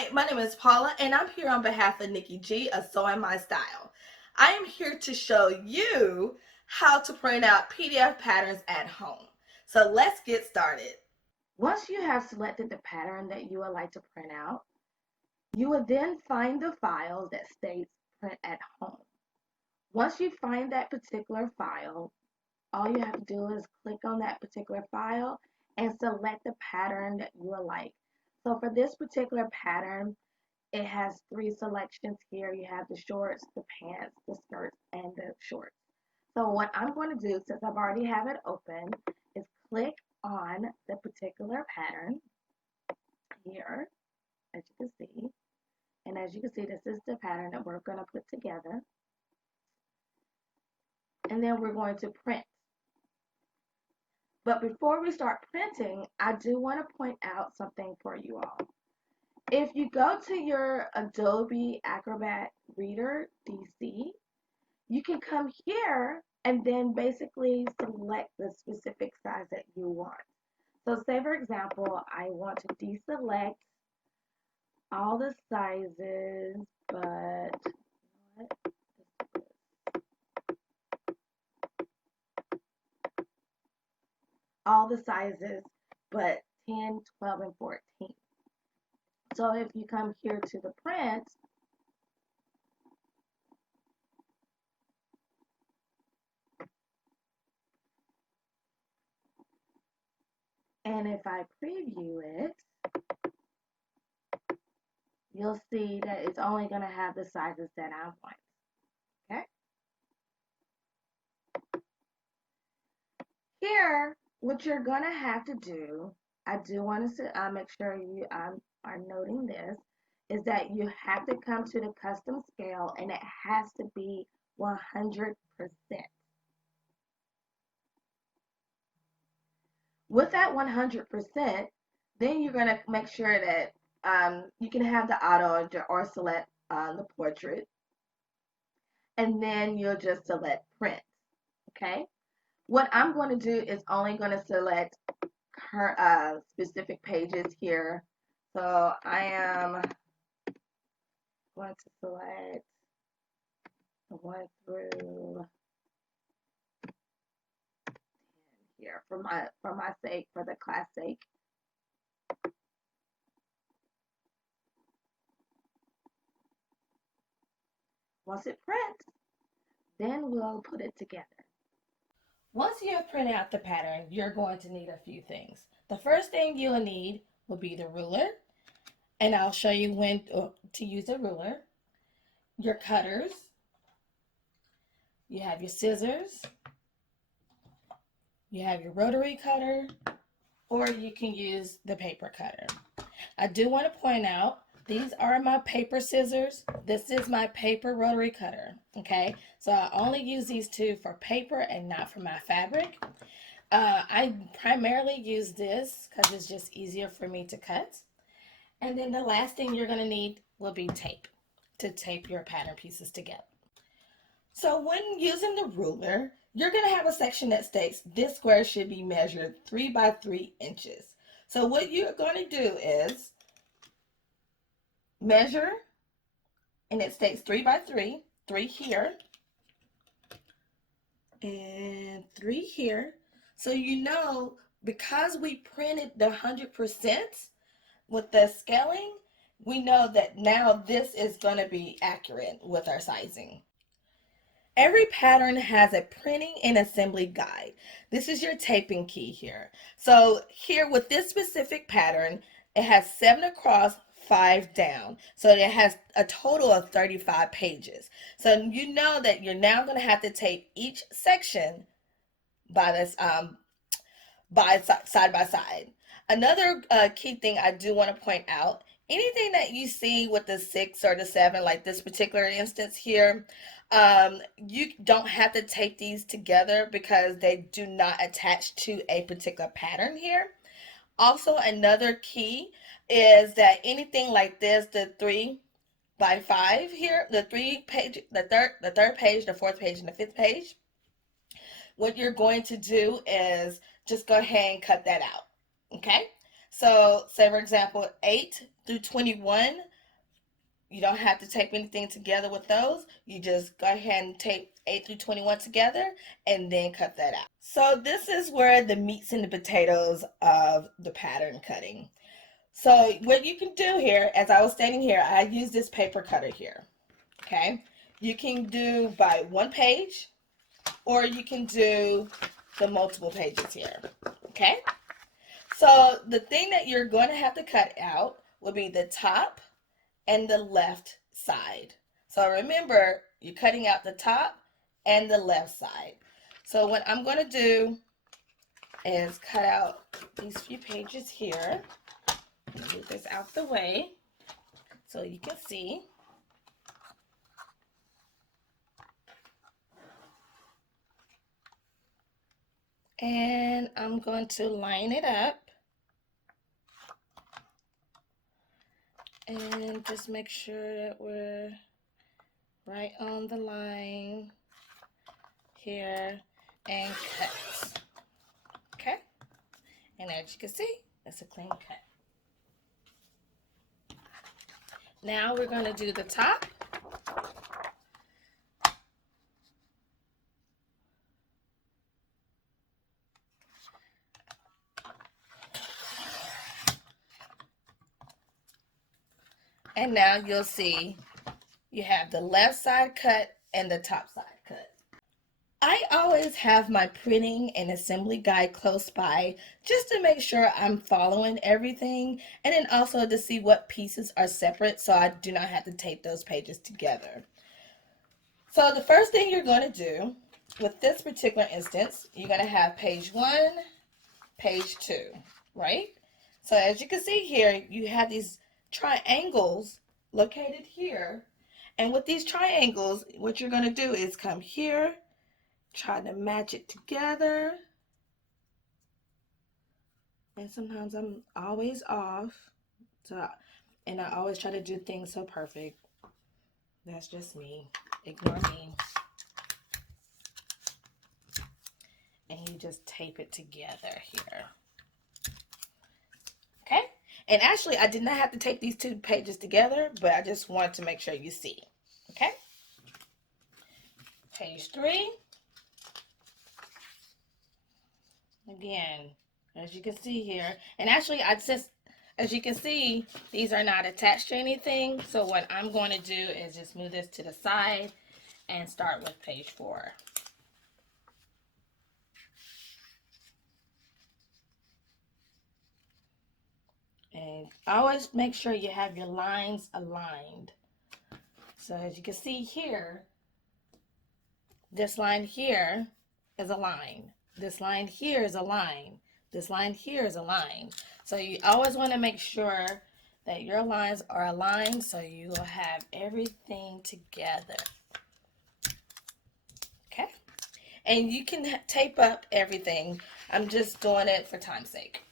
Hi, my name is Paula, and I'm here on behalf of Nikki G of Sewing My Style. I am here to show you how to print out PDF patterns at home. So let's get started. Once you have selected the pattern that you would like to print out, you will then find the file that states print at home. Once you find that particular file, all you have to do is click on that particular file and select the pattern that you would like. So for this particular pattern, it has three selections here. You have the shorts, the pants, the skirts, and the shorts. So what I'm going to do, since I've already have it open, is click on the particular pattern here, as you can see. And as you can see, this is the pattern that we're going to put together. And then we're going to print. But before we start printing, I do want to point out something for you all. If you go to your Adobe Acrobat Reader DC, you can come here and then basically select the specific size that you want. So say for example, I want to deselect all the sizes, but all the sizes, but 10, 12, and 14. So if you come here to the print, and if I preview it, you'll see that it's only going to have the sizes that I want. Okay. Here, what you're going to have to do, I do want to make sure you are noting this, is that you have to come to the custom scale and it has to be 100%. With that 100%, then you're going to make sure that you can have the auto or select the portrait, and then you'll just select print. Okay. What I'm going to do is only going to select specific pages here. So I am going to select 1 through 10 here for my sake, for the class sake. Once it prints, then we'll put it together. Once you have printed out the pattern, you're going to need a few things. The first thing you'll need will be the ruler, and I'll show you when to use a ruler. Your cutters, you have your scissors, you have your rotary cutter, or you can use the paper cutter. I do want to point out, these are my paper scissors. This is my paper rotary cutter, okay? So I only use these two for paper and not for my fabric. I primarily use this because it's just easier for me to cut. And then the last thing you're going to need will be tape to tape your pattern pieces together. So when using the ruler, you're going to have a section that states this square should be measured 3 by 3 inches. So what you're going to do is measure, and it states 3 by 3, 3 here, and 3 here. So you know, because we printed the 100% with the scaling, we know that now this is going to be accurate with our sizing. Every pattern has a printing and assembly guide. This is your taping key here. So here with this specific pattern, it has 7 across, 5 down. So it has a total of 35 pages. So you know that you're now going to have to tape each section by this side by side. Another key thing I do want to point out, anything that you see with the 6 or the 7, like this particular instance here, you don't have to tape these together because they do not attach to a particular pattern here. Also, another key is that anything like this, the 3 by 5 here, the third page, the fourth page, and the fifth page, what you're going to do is just go ahead and cut that out. Okay, so say for example 8 through 21, you don't have to tape anything together with those. You just go ahead and tape 8 through 21 together and then cut that out. So this is where the meats and the potatoes of the pattern cutting. So what you can do here, as I was stating here, I use this paper cutter here. Okay, you can do by one page, or you can do the multiple pages here. Okay, so the thing that you're going to have to cut out will be the top and the left side. So remember, you're cutting out the top and the left side. So what I'm going to do is cut out these few pages here. Move this out the way so you can see. And I'm going to line it up and just make sure that we're right on the line here and cut. Okay, and as you can see, that's a clean cut. Now we're going to do the top. And now you'll see you have the left side cut and the top side cut. I always have my printing and assembly guide close by just to make sure I'm following everything, and then also to see what pieces are separate so I do not have to tape those pages together. So the first thing you're going to do with this particular instance, you're going to have page 1, page 2, right? So as you can see here, you have these triangles located here, and with these triangles, what you're going to do is come here, try to match it together, and sometimes I'm always off, and I always try to do things so perfect. That's just me. Ignore me. And you just tape it together here. Okay? And actually, I did not have to tape these two pages together, but I just wanted to make sure you see. Okay? Page 3. Again, as you can see here, and actually, as you can see, these are not attached to anything. So what I'm going to do is just move this to the side and start with page 4. And always make sure you have your lines aligned. So as you can see here, this line here is a line. This line here is a line. This line here is a line. So you always want to make sure that your lines are aligned so you will have everything together. Okay? And you can tape up everything. I'm just doing it for time's sake.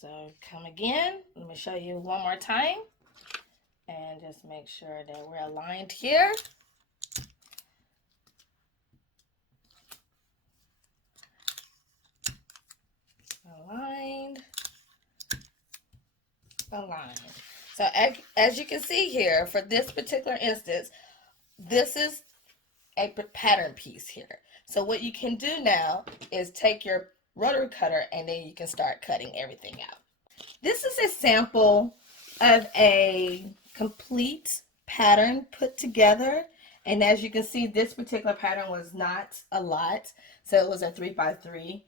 So come again. Let me show you one more time. And just make sure that we're aligned here. Aligned. Aligned. So as you can see here, for this particular instance, this is a pattern piece here. So what you can do now is take your rotary cutter and then you can start cutting everything out. This is a sample of a complete pattern put together, and as you can see, this particular pattern was not a lot, so it was a 3x3.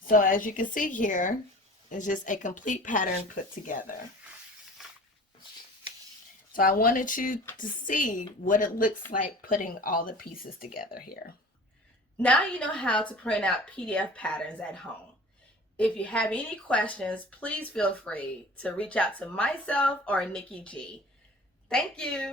So as you can see here, it's just a complete pattern put together. So I wanted you to see what it looks like putting all the pieces together here. Now you know how to print out PDF patterns at home. If you have any questions, please feel free to reach out to myself or Nikki G. Thank you.